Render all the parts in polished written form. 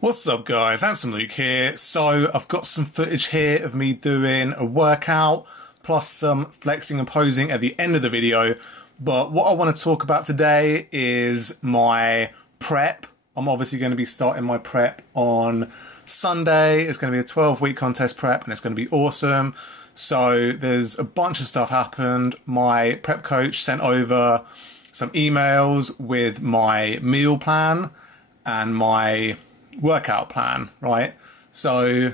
What's up guys, Handsome Luke here. So I've got some footage here of me doing a workout plus some flexing and posing at the end of the video. But what I want to talk about today is my prep. I'm obviously going to be starting my prep on Sunday. It's going to be a 12-week contest prep and it's going to be awesome. So there's a bunch of stuff happened. My prep coach sent over some emails with my meal plan and my workout plan, right? So,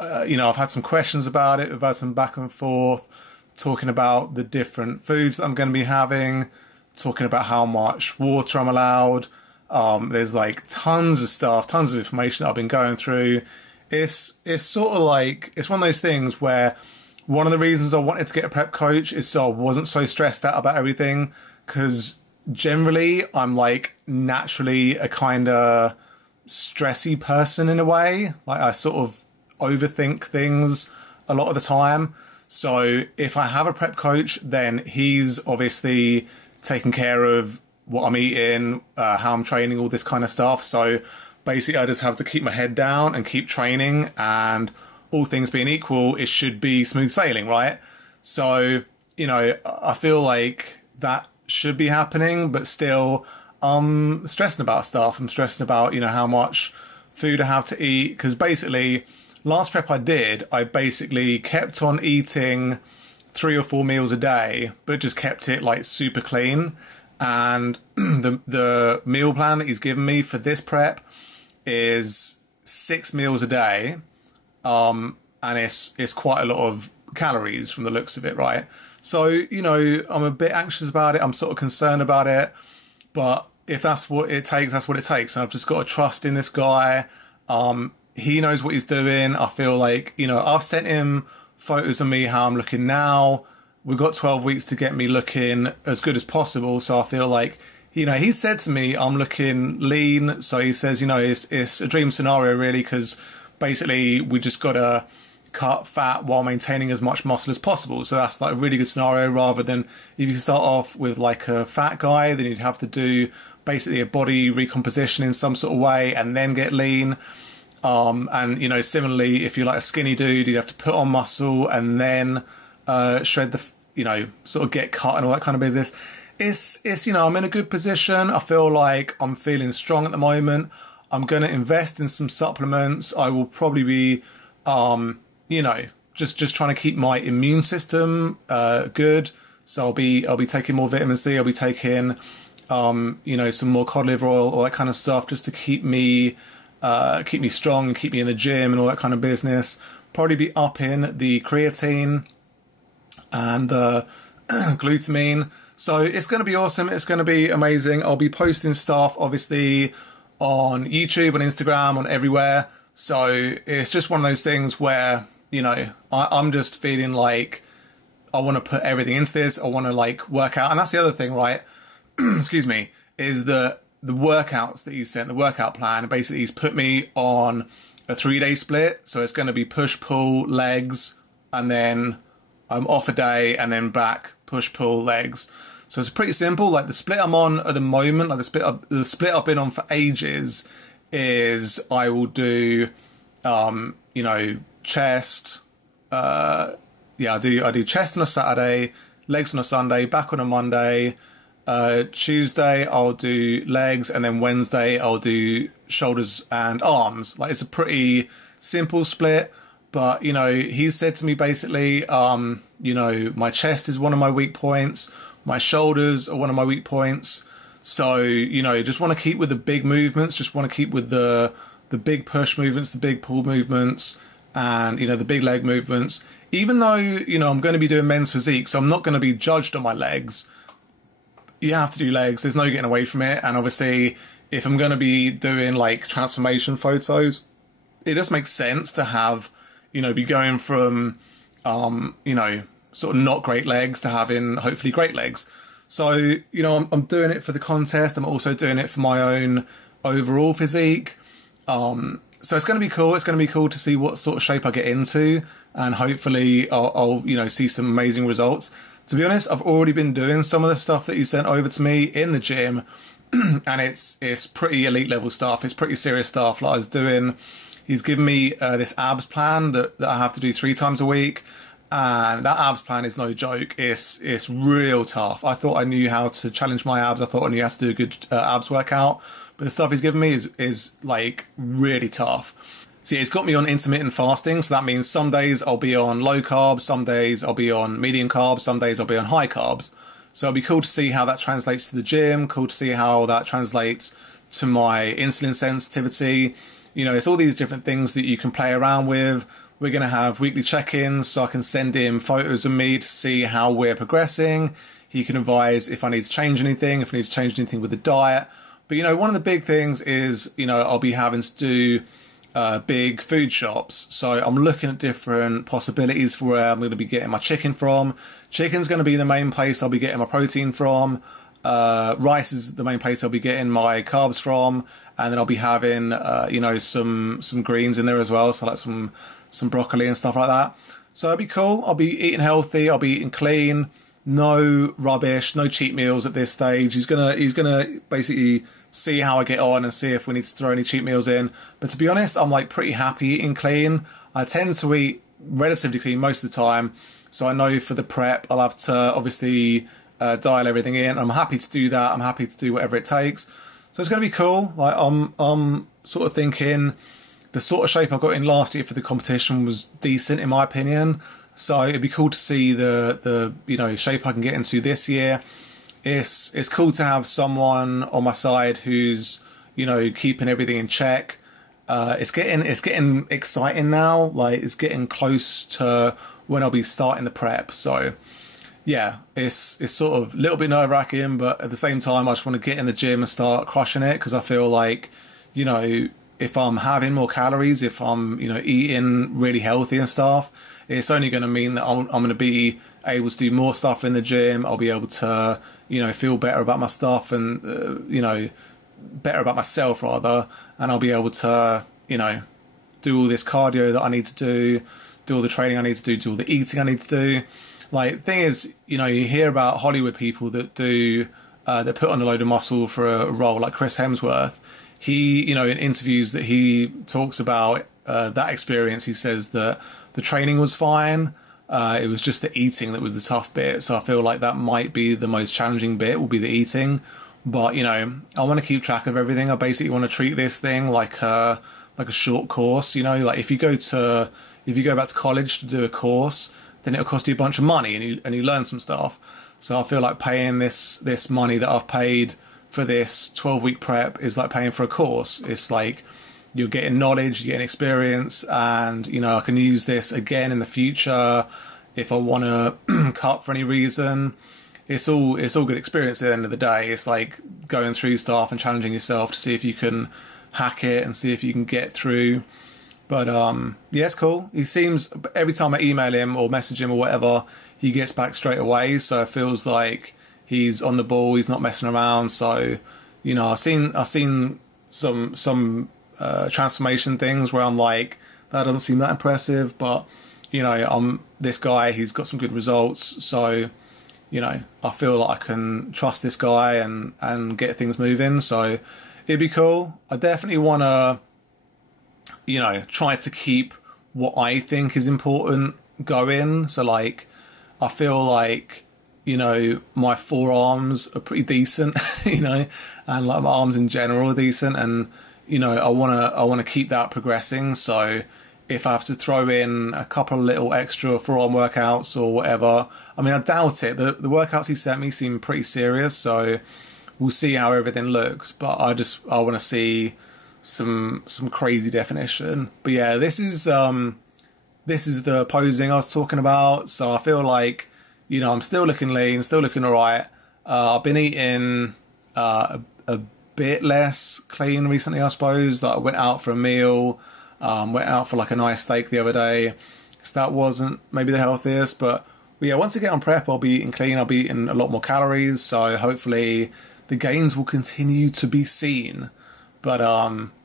I've had some questions about it. We've had some back and forth talking about the different foods that I'm going to be having, talking about how much water I'm allowed. There's like tons of stuff, tons of information that I've been going through. It's sort of like, it's one of those things where one of the reasons I wanted to get a prep coach is so I wasn't so stressed out about everything, because generally I'm like naturally a kind of stressy person in a way. Like I sort of overthink things a lot of the time. So if I have a prep coach, then he's obviously taking care of what I'm eating, how I'm training, all this kind of stuff. So basically I just have to keep my head down and keep training, and all things being equal, it should be smooth sailing, right? So, I feel like that should be happening, but still I'm stressing about stuff. I'm stressing about, how much food I have to eat. Because basically, last prep I did, I basically kept on eating 3 or 4 meals a day, but just kept it like super clean. And the meal plan that he's given me for this prep is 6 meals a day. And it's quite a lot of calories from the looks of it, right? So, I'm a bit anxious about it. I'm sort of concerned about it. But if that's what it takes, that's what it takes. And I've just got to trust in this guy. He knows what he's doing. I feel like, I've sent him photos of me, how I'm looking now. We've got 12 weeks to get me looking as good as possible. So I feel like, he said to me, I'm looking lean. So he says, it's a dream scenario really, because basically we just got to cut fat while maintaining as much muscle as possible. So that's like a really good scenario, rather than if you start off with like a fat guy, then you'd have to do basically a body recomposition in some sort of way and then get lean. And similarly, if you're like a skinny dude, you'd have to put on muscle and then shred the, sort of get cut and all that kind of business. It's I'm in a good position. I feel like I'm feeling strong at the moment. I'm going to invest in some supplements. I will probably be just trying to keep my immune system good. So I'll be taking more vitamin C. I'll be taking some more cod liver oil, all that kind of stuff, just to keep me strong and keep me in the gym and all that kind of business. Probably be upping the creatine and the glutamine. So it's going to be awesome. It's going to be amazing. I'll be posting stuff obviously on YouTube, on Instagram, on everywhere. So it's just one of those things where, I'm just feeling like I want to put everything into this. I want to like work out. And that's the other thing, right? Excuse me, is the workouts that he's sent, the workout plan. Basically, he's put me on a 3-day split. So it's going to be push, pull, legs, and then I'm off a day and then back, push, pull, legs. So it's pretty simple. Like the split I'm on at the moment, like the split I've been on for ages is I will do, chest. I do chest on a Saturday, legs on a Sunday, back on a Monday. Tuesday I'll do legs, and then Wednesday I'll do shoulders and arms. Like it's a pretty simple split, but he said to me basically, my chest is one of my weak points, my shoulders are one of my weak points. So, just want to keep with the big movements, just want to keep with the big push movements, the big pull movements, and, the big leg movements. Even though, I'm going to be doing men's physique, so I'm not going to be judged on my legs. You have to do legs. There's no getting away from it. And obviously, if I'm going to be doing like transformation photos, it just makes sense to have, be going from, sort of not great legs to having hopefully great legs. So, I'm doing it for the contest. I'm also doing it for my own overall physique. So it's going to be cool. It's going to be cool to see what sort of shape I get into, and hopefully I'll see some amazing results. To be honest, I've already been doing some of the stuff that he sent over to me in the gym, and it's pretty elite level stuff. It's pretty serious stuff. Like I was doing, he's given me this abs plan that I have to do 3 times a week, and that abs plan is no joke. It's real tough. I thought I knew how to challenge my abs. I thought I knew how to do a good abs workout, but the stuff he's given me is like really tough. So yeah, it's got me on intermittent fasting. So that means some days I'll be on low carbs, some days I'll be on medium carbs, some days I'll be on high carbs. So it'll be cool to see how that translates to the gym, cool to see how that translates to my insulin sensitivity. You know, it's all these different things that you can play around with. We're going to have weekly check-ins, so I can send him photos of me to see how we're progressing. He can advise if I need to change anything, if I need to change anything with the diet. But, you know, one of the big things is, you know, I'll be having to do big food shops. So I'm looking at different possibilities for where I'm going to be getting my chicken from. Chicken's going to be the main place I'll be getting my protein from. Rice is the main place I'll be getting my carbs from, and then I'll be having you know, some greens in there as well, so like some broccoli and stuff like that. So it'll be cool. I'll be eating healthy, I'll be eating clean, no rubbish, no cheat meals at this stage. He's gonna basically see how I get on and see if we need to throw any cheat meals in. But to be honest, I'm like pretty happy eating clean. I tend to eat relatively clean most of the time, so I know for the prep I'll have to obviously dial everything in. I'm happy to do that. I'm happy to do whatever it takes. So it's going to be cool. Like I'm sort of thinking the sort of shape I got in last year for the competition was decent in my opinion. So it'd be cool to see the you know, shape I can get into this year. It's cool to have someone on my side who's, you know, keeping everything in check. It's getting exciting now. Like it's getting close to when I'll be starting the prep. So yeah, it's sort of a little bit nerve-wracking, but at the same time, I just want to get in the gym and start crushing it, because I feel like, you know, if I'm having more calories, if I'm, you know, eating really healthy and stuff, it's only going to mean that I'm going to be able to do more stuff in the gym. I'll be able to, you know, feel better about my stuff and, you know, better about myself rather, and I'll be able to, you know, do all this cardio that I need to do all the training I need to do all the eating I need to do. Like, thing is, you know, you hear about Hollywood people that do, that put on a load of muscle for a role, like Chris Hemsworth. He, you know, in interviews that he talks about that experience, he says that the training was fine. It was just the eating that was the tough bit. So I feel like that might be the most challenging bit, will be the eating. But, you know, I want to keep track of everything. I basically want to treat this thing like a short course. You know, like if you go back to college to do a course, then it'll cost you a bunch of money and you learn some stuff. So I feel like paying this money that I've paid for this 12-week prep is like paying for a course. It's like you're getting knowledge, you're getting experience, and, you know, I can use this again in the future if I want to cut for any reason. It's all good experience at the end of the day. It's like going through stuff and challenging yourself to see if you can hack it and see if you can get through. But yeah, it's cool. He seems, every time I email him or message him or whatever, he gets back straight away. So it feels like he's on the ball. He's not messing around. So, you know, I've seen some transformation things where I'm like, that doesn't seem that impressive. But, you know, this guy. He's got some good results. So, you know, I feel like I can trust this guy and get things moving. So it'd be cool. I definitely want to, you know, try to keep what I think is important going. So like, I feel like, you know, my forearms are pretty decent, you know, and like my arms in general are decent, and, you know, I want to keep that progressing. So if I have to throw in a couple of little extra forearm workouts or whatever, I mean, I doubt it. The workouts he sent me seem pretty serious, so we'll see how everything looks. But I want to see some crazy definition. But yeah, this is the posing I was talking about. So I feel like, you know, I'm still looking lean, still looking all right. I've been eating a bit less clean recently, I suppose. Like I went out for a meal, went out for like a nice steak the other day. So that wasn't maybe the healthiest, but yeah, once I get on prep, I'll be eating clean. I'll be eating a lot more calories. So hopefully the gains will continue to be seen. But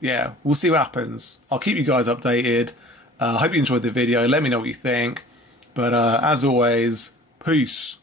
yeah, we'll see what happens. I'll keep you guys updated. I hope you enjoyed the video. Let me know what you think. But as always, peace.